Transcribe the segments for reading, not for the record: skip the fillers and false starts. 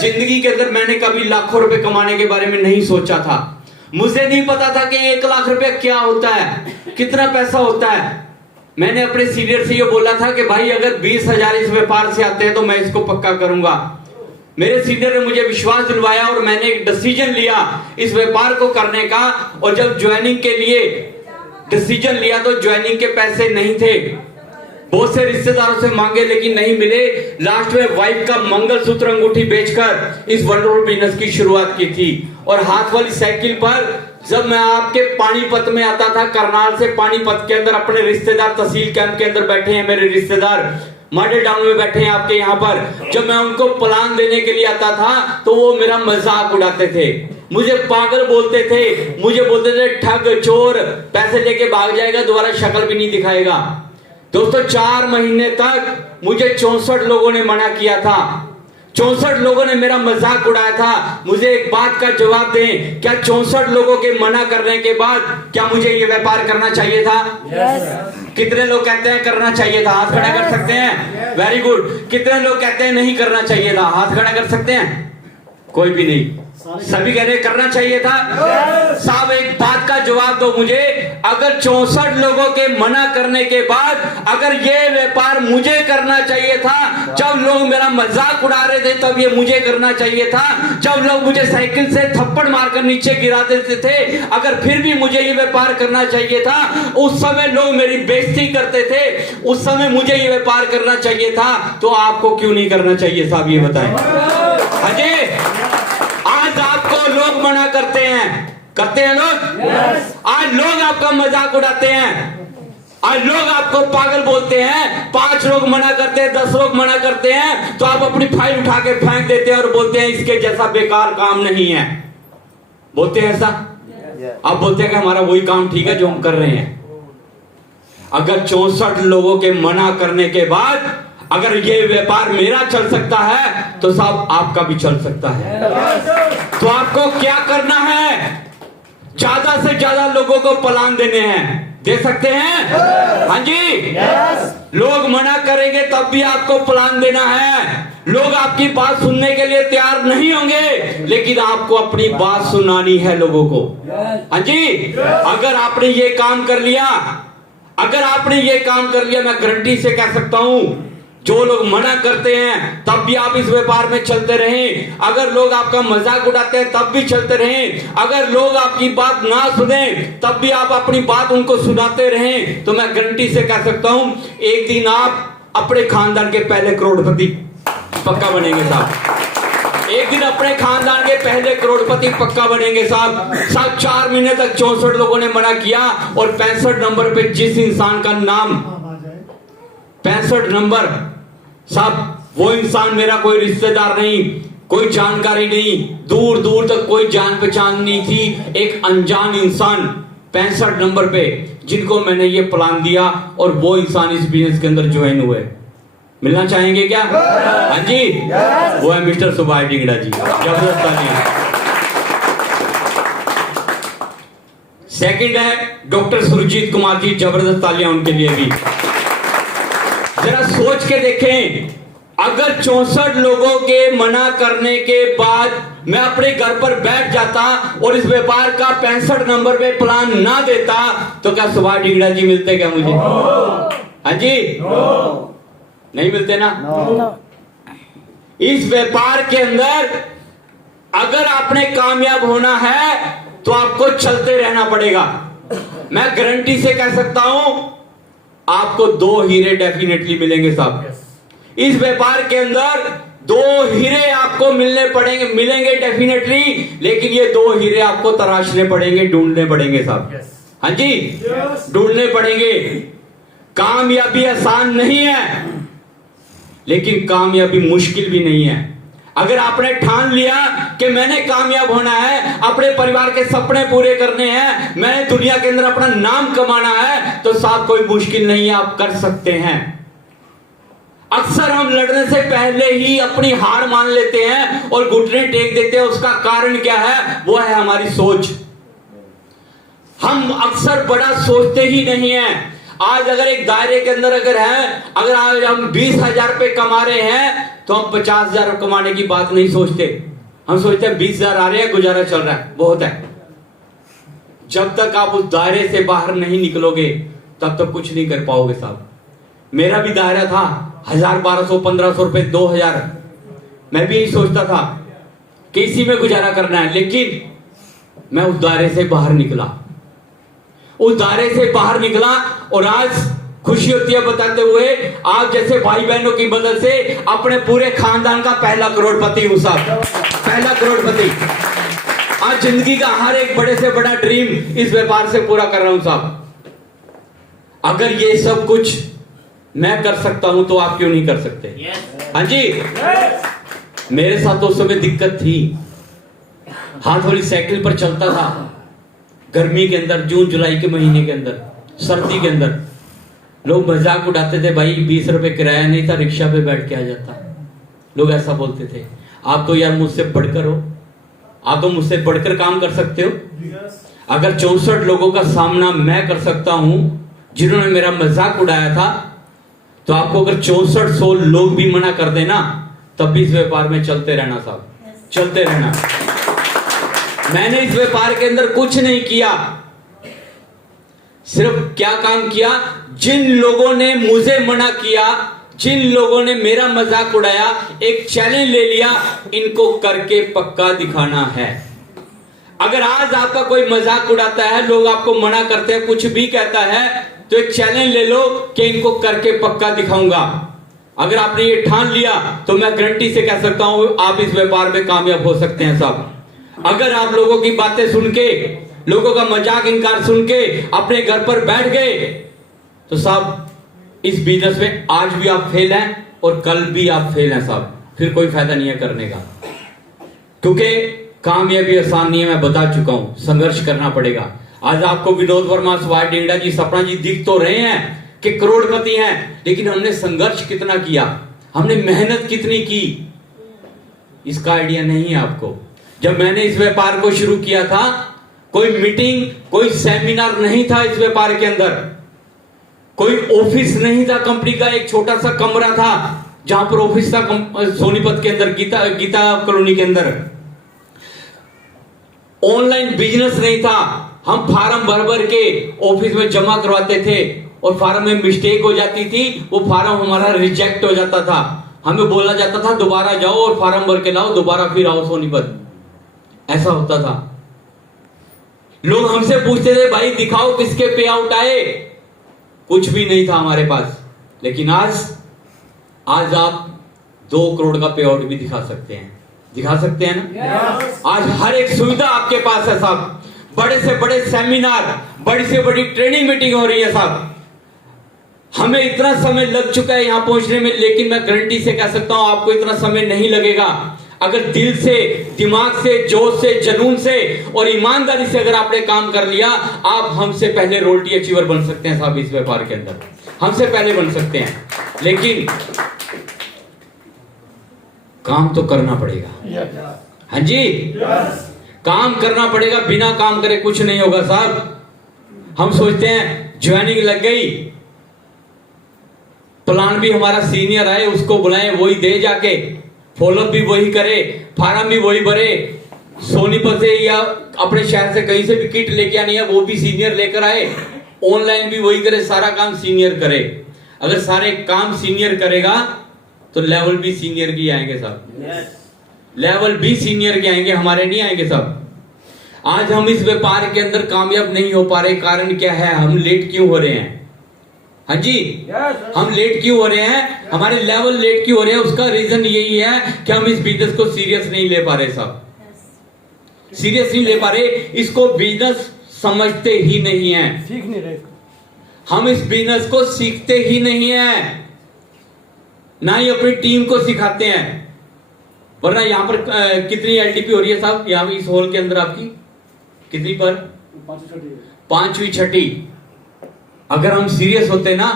जिंदगी के अंदर मैंने कभी लाखों रुपए कमाने के बारे में नहीं सोचा था। मुझे नहीं पता था कि 1 लाख रुपए क्या होता है, कितना पैसा होता है। मैंने अपने सीनियर से ये बोला था कि भाई अगर 20,000 इस व्यापार से आते हैं तो मैं इसको पक्का करूंगा। मेरे सीनियर ने मुझे विश्वास दिलवाया और मैंने एक डिसीजन लिया इस व्यापार को करने का। और जब ज्वाइनिंग के लिए डिसीजन लिया तो ज्वाइनिंग के पैसे नहीं थे, बहुत से रिश्तेदारों से मांगे लेकिन नहीं मिले। लास्ट में वाइफ का मंगलसूत्र अंगूठी बेचकर इस वंडरफुल बिजनेस की शुरुआत की थी। और हाथ वाली साइकिल पर जब मैं आपके पानीपत में आता था, करनाल से पानीपत के अंदर अपने रिश्तेदार तहसील कैंप के अंदर बैठे हैं, मेरे रिश्तेदार मॉडल टाउन में बैठे हैं आपके यहाँ पर। जब मैं उनको प्लान देने के लिए आता था तो वो मेरा मजाक उड़ाते थे, मुझे पागल बोलते थे, मुझे बोलते थे ठग चोर, पैसे लेके भाग जाएगा, दोबारा शक्ल भी नहीं दिखाएगा। दोस्तों 4 महीने तक मुझे 64 लोगों ने मना किया था, 64 लोगों ने मेरा मजाक उड़ाया था। मुझे एक बात का जवाब दें, क्या 64 लोगों के मना करने के बाद क्या मुझे ये व्यापार करना चाहिए था? कितने लोग कहते हैं करना चाहिए था? हाथ खड़ा कर सकते हैं? Very good. कितने लोग कहते हैं नहीं करना चाहिए था? हाथ खड़ा कर सकते हैं? कोई भी नहीं, सभी कह रहे करना चाहिए था। साहब एक बात का जवाब दो मुझे, अगर 64 लोगों के मना करने के बाद अगर ये व्यापार मुझे करना चाहिए था, जब लोग मेरा मजाक उड़ा रहे थे तब ये मुझे करना चाहिए था, जब लोग मुझे साइकिल से थप्पड़ मारकर नीचे गिरा देते थे अगर फिर भी मुझे ये व्यापार करना चाहिए था, उस समय लोग मेरी बेइज्जती करते थे, उस समय मुझे ये व्यापार करना चाहिए था, तो आपको क्यों नहीं करना चाहिए साहब ये बताएं? हाँ जी, आज आपको लोग मना करते हैं लोग। आज लोग आपका मजाक उड़ाते हैं, आज लोग आपको पागल बोलते हैं। 5 लोग मना करते हैं, 10 लोग मना करते हैं तो आप अपनी फाइल उठा के फेंक देते हैं और बोलते हैं इसके जैसा बेकार काम नहीं है। बोलते हैं ऐसा? आप बोलते हैं कि हमारा वही काम ठीक है जो हम कर रहे हैं। अगर 64 लोगों के मना करने के बाद अगर ये व्यापार मेरा चल सकता है तो साहब आपका भी चल सकता है। तो आपको क्या करना है? ज्यादा से ज्यादा लोगों को प्लान देने हैं। दे सकते हैं? हाँ जी। लोग मना करेंगे तब भी आपको प्लान देना है। लोग आपकी बात सुनने के लिए तैयार नहीं होंगे लेकिन आपको अपनी बात सुनानी है लोगों को। हाँ जी, अगर आपने ये काम कर लिया, अगर आपने ये काम कर लिया, मैं गारंटी से कह सकता हूं जो लोग मना करते हैं तब भी आप इस व्यापार में चलते रहें, अगर लोग आपका मजाक उड़ाते हैं तब भी चलते रहें, अगर लोग आपकी बात ना सुने तब भी आप अपनी बात उनको सुनाते रहें, तो मैं गारंटी से कह सकता हूं एक दिन आप अपने खानदान के पहले करोड़पति पक्का बनेंगे साहब। एक दिन अपने खानदान के पहले करोड़पति पक्का बनेंगे साहब। 4 महीने तक 64 लोगों ने मना किया और 65 नंबर पे जिस इंसान का नाम 65 नंबर साहब, वो इंसान मेरा कोई रिश्तेदार नहीं, कोई जानकारी नहीं, दूर दूर तक कोई जान पहचान नहीं थी, एक अनजान इंसान 65 नंबर पे जिनको मैंने ये प्लान दिया और वो इंसान इस बिजनेस के अंदर ज्वाइन हुए। मिलना चाहेंगे क्या? हाँ जी, वो है मिस्टर सुभाष डिंगड़ा जी। जबरदस्त तालियां। सेकंड है डॉक्टर सुरजीत कुमार जी, जबरदस्त तालियां उनके लिए भी। जरा सोच के देखें, अगर 64 लोगों के मना करने के बाद मैं अपने घर पर बैठ जाता और इस व्यापार का 65 नंबर पे प्लान ना देता तो क्या सुभाष डिंगड़ा जी मिलते क्या मुझे? हाँ जी, नहीं मिलते ना। इस व्यापार के अंदर अगर आपने कामयाब होना है तो आपको चलते रहना पड़ेगा। मैं गारंटी से कह सकता हूं आपको 2 हीरे डेफिनेटली मिलेंगे साहब। इस व्यापार के अंदर 2 हीरे आपको मिलेंगे डेफिनेटली, लेकिन ये 2 हीरे आपको तराशने पड़ेंगे, ढूंढने पड़ेंगे साहब। हाँ जी, ढूंढने पड़ेंगे। कामयाबी आसान नहीं है लेकिन कामयाबी मुश्किल भी नहीं है। अगर आपने ठान लिया कि मैंने कामयाब होना है, अपने परिवार के सपने पूरे करने हैं, मैंने दुनिया के अंदर अपना नाम कमाना है, तो साथ कोई मुश्किल नहीं है, आप कर सकते हैं। अक्सर हम लड़ने से पहले ही अपनी हार मान लेते हैं और घुटने टेक देते हैं। उसका कारण क्या है? वो है हमारी सोच। हम अक्सर बड़ा सोचते ही नहीं है। आज अगर एक दायरे के अंदर अगर आज हम 20,000 रुपए कमा रहे हैं तो हम 50,000 कमाने की बात नहीं सोचते। हम सोचते हैं 20,000 आ रहे हैं, गुजारा चल रहा है, बहुत है। जब तक आप उस दायरे से बाहर नहीं निकलोगे तब तक कुछ नहीं कर पाओगे साहब। मेरा भी दायरा था 1,000, 1,200, 1,500 रुपए, 2,000। मैं भी यही सोचता था कि इसी में गुजारा करना है, लेकिन मैं उस दायरे से बाहर निकला, उस दायरे से बाहर निकला और आज खुशी होती है बताते हुए आप जैसे भाई बहनों की मदद से अपने पूरे खानदान का पहला करोड़पति हूं साहब, पहला करोड़पति। आज जिंदगी का हर एक बड़े से बड़ा ड्रीम इस व्यापार से पूरा कर रहा हूं साहब। अगर ये सब कुछ मैं कर सकता हूं तो आप क्यों नहीं कर सकते? हाँ जी, मेरे साथ तो उस समय दिक्कत थी। हाथ वाली साइकिल पर चलता था गर्मी के अंदर, जून जुलाई के महीने के अंदर, सर्दी के अंदर। लोग मजाक उड़ाते थे, भाई 20 रुपए किराया नहीं था, रिक्शा पे बैठ के आ जाता। लोग ऐसा बोलते थे। आप तो यार मुझसे बढ़कर हो, आप तो मुझसे बढ़कर काम कर सकते हो। अगर 64 लोगों का सामना मैं कर सकता हूं जिन्होंने मेरा मजाक उड़ाया था, तो आपको अगर 6400 लोग भी मना कर देना तब भी इस व्यापार में चलते रहना साहब, चलते रहना। मैंने इस व्यापार के अंदर कुछ नहीं किया, सिर्फ क्या काम किया, जिन लोगों ने मुझे मना किया, जिन लोगों ने मेरा मजाक उड़ाया, एक चैलेंज ले लिया, इनको करके पक्का दिखाना है। अगर आज आपका कोई मजाक उड़ाता है, लोग आपको मना करते हैं, कुछ भी कहता है, तो एक चैलेंज ले लो कि इनको करके पक्का दिखाऊंगा। अगर आपने ये ठान लिया तो मैं गारंटी से कह सकता हूं आप इस व्यापार में कामयाब हो सकते हैं साहब। अगर आप लोगों की बातें सुन के, लोगों का मजाक इनकार सुन के अपने घर पर बैठ गए तो साहब इस बिजनेस में आज भी आप फेल हैं और कल भी आप फेल हैं साहब, फिर कोई फायदा नहीं है करने का। क्योंकि कामयाबी आसान नहीं है, मैं बता चुका हूं, संघर्ष करना पड़ेगा। आज आपको विनोद वर्मा, सुभाष डिंगड़ा जी, सपना जी दिख तो रहे हैं कि करोड़पति हैं, लेकिन हमने संघर्ष कितना किया, हमने मेहनत कितनी की, इसका आइडिया नहीं है आपको। जब मैंने इस व्यापार को शुरू किया था, कोई मीटिंग, कोई सेमिनार नहीं था इस व्यापार के अंदर, कोई ऑफिस नहीं था कंपनी का, एक छोटा सा कमरा था जहां पर ऑफिस था सोनीपत के अंदर, गीता कॉलोनी के अंदर। ऑनलाइन बिजनेस नहीं था, हम फार्म भर भर के ऑफिस में जमा करवाते थे और फार्म में मिस्टेक हो जाती थी, वो फार्म हमारा रिजेक्ट हो जाता था। हमें बोला जाता था दोबारा जाओ और फार्म भर के लाओ, दोबारा फिर आओ सोनीपत, ऐसा होता था। लोग हमसे पूछते थे भाई दिखाओ किसके पे आउट आए, कुछ भी नहीं था हमारे पास। लेकिन आज आप 2 करोड़ का पे आउट भी दिखा सकते हैं, दिखा सकते हैं ना। आज हर एक सुविधा आपके पास है साहब, बड़े से बड़े सेमिनार, बड़ी से बड़ी ट्रेनिंग मीटिंग हो रही है साहब। हमें इतना समय लग चुका है यहां पहुंचने में, लेकिन मैं गारंटी से कह सकता हूं आपको इतना समय नहीं लगेगा। अगर दिल से, दिमाग से, जोश से, जुनून से और ईमानदारी से अगर आपने काम कर लिया, आप हमसे पहले रोल्टी अचीवर बन सकते हैं साहब इस व्यापार के अंदर, हमसे पहले बन सकते हैं। लेकिन काम तो करना पड़ेगा। हाँ जी, काम करना पड़ेगा, बिना काम करे कुछ नहीं होगा साहब। हम सोचते हैं ज्वाइनिंग लग गई, प्लान भी हमारा सीनियर आए, उसको बुलाएं, वही दे जाके, फॉलोअप भी वही करे, फार्म भी वही भरे, सोनीपत से या अपने शहर से कहीं से भी किट लेके आनी है वो भी सीनियर लेकर आए, ऑनलाइन भी वही करे, सारा काम सीनियर करे। अगर सारे काम सीनियर करेगा तो लेवल भी सीनियर की आएंगे साहब, लेवल भी सीनियर के आएंगे, हमारे नहीं आएंगे साहब। आज हम इस व्यापार के अंदर कामयाब नहीं हो पा रहे, कारण क्या है, हम लेट क्यों हो रहे हैं? हाँ जी, हम लेट क्यों हो रहे हैं, हमारे लेवल लेट क्यों हो रहे हैं? उसका रीजन यही है कि हम इस बिजनेस को सीरियस नहीं ले पा रहे साहब, सीरियस नहीं ले पा रहे, इसको बिजनेस समझते ही नहीं है, सीख नहीं रहे, हम इस बिजनेस को सीखते ही नहीं है, ना ही अपनी टीम को सिखाते हैं। वरना यहाँ पर कितनी एलटीपी हो रही है साहब, यहाँ इस हॉल के अंदर आपकी कितनी पर? 5वीं 6ठी। अगर हम सीरियस होते ना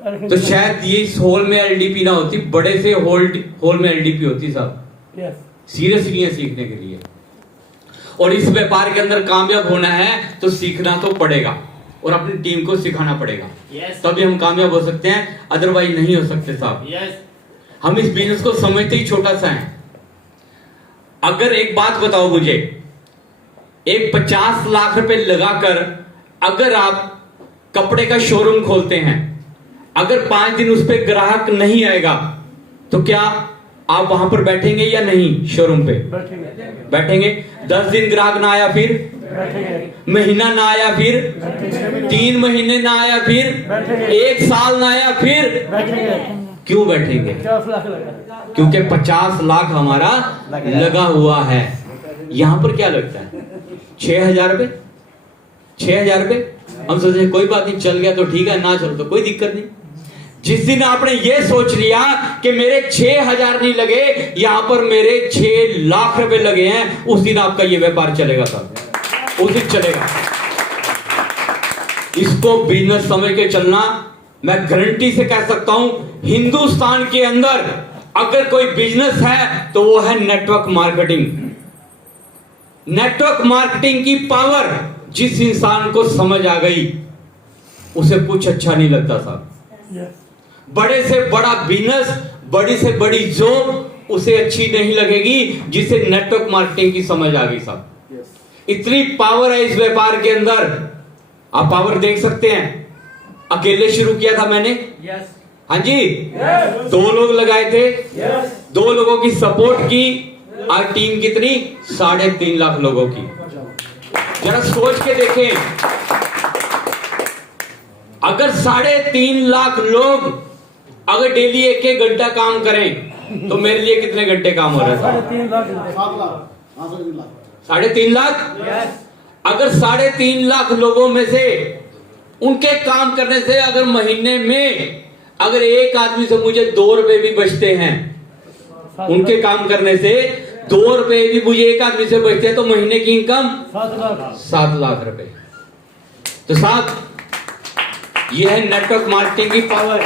तो शायद ये इस हॉल में एलडीपी ना होती, बड़े से हॉल में एलडीपी होती साहब। सीरियस नहीं है सीखने के लिए, और इस व्यापार के अंदर कामयाब होना है तो सीखना तो पड़ेगा। और अपनी टीम को सिखाना पड़ेगा। Yes. तभी हम कामयाब हो सकते हैं, अदरवाइज नहीं हो सकते साहब। Yes. हम इस बिजनेस को समझते ही छोटा सा है। अगर एक बात बताओ मुझे, एक 50 लाख रुपए लगाकर अगर आप कपड़े का शोरूम खोलते हैं, अगर 5 दिन उस पर ग्राहक नहीं आएगा तो क्या आप वहां पर बैठेंगे या नहीं? शोरूम पे बैठेंगे। 10 दिन ग्राहक ना आया फिर, महीना ना आया फिर, 3 महीने ना आया फिर, 1 साल ना आया फिर, क्यों बैठेंगे? क्योंकि 50 लाख हमारा लगा हुआ है। यहां पर क्या लगता है? 6,000 रुपए, 6,000 रुपए। हम सोचे कोई बात नहीं, चल गया तो ठीक है, ना चलो तो कोई दिक्कत नहीं। जिस दिन आपने ये सोच लिया कि मेरे 6,000 नहीं लगे, यहां पर मेरे 6 लाख रुपए लगे हैं, उस दिन आपका ये व्यापार चलेगा साहब, उस दिन चलेगा। इसको बिजनेस समझ के चलना। मैं गारंटी से कह सकता हूं, हिंदुस्तान के अंदर अगर कोई बिजनेस है तो वो है नेटवर्क मार्केटिंग। नेटवर्क मार्केटिंग की पावर जिस इंसान को समझ आ गई, उसे कुछ अच्छा नहीं लगता साहब। बड़े से बड़ा बिजनेस, बड़ी से बड़ी जॉब उसे अच्छी नहीं लगेगी जिसे नेटवर्क मार्केटिंग की समझ आ गई साहब। इतनी पावर है इस व्यापार के अंदर, आप पावर देख सकते हैं। अकेले शुरू किया था मैंने, हाँ जी, 2 लोग लगाए थे, 2 लोगों की सपोर्ट की, आज टीम कितनी? 3.5 लाख लोगों की। जरा सोच के देखें, अगर 3.5 लाख लोग अगर डेली 1-1 घंटा काम करें तो मेरे लिए कितने घंटे काम हो रहा है? 3.5 लाख। अगर 3.5 लाख लोगों में से उनके काम करने से अगर महीने में अगर एक आदमी से मुझे 2 रुपए भी बचते हैं, उनके काम करने से 2 रुपए भी मुझे एक आदमी से बचते हैं, तो महीने की इनकम 7 लाख रुपए। तो साहब, यह है नेटवर्क मार्केटिंग की पावर।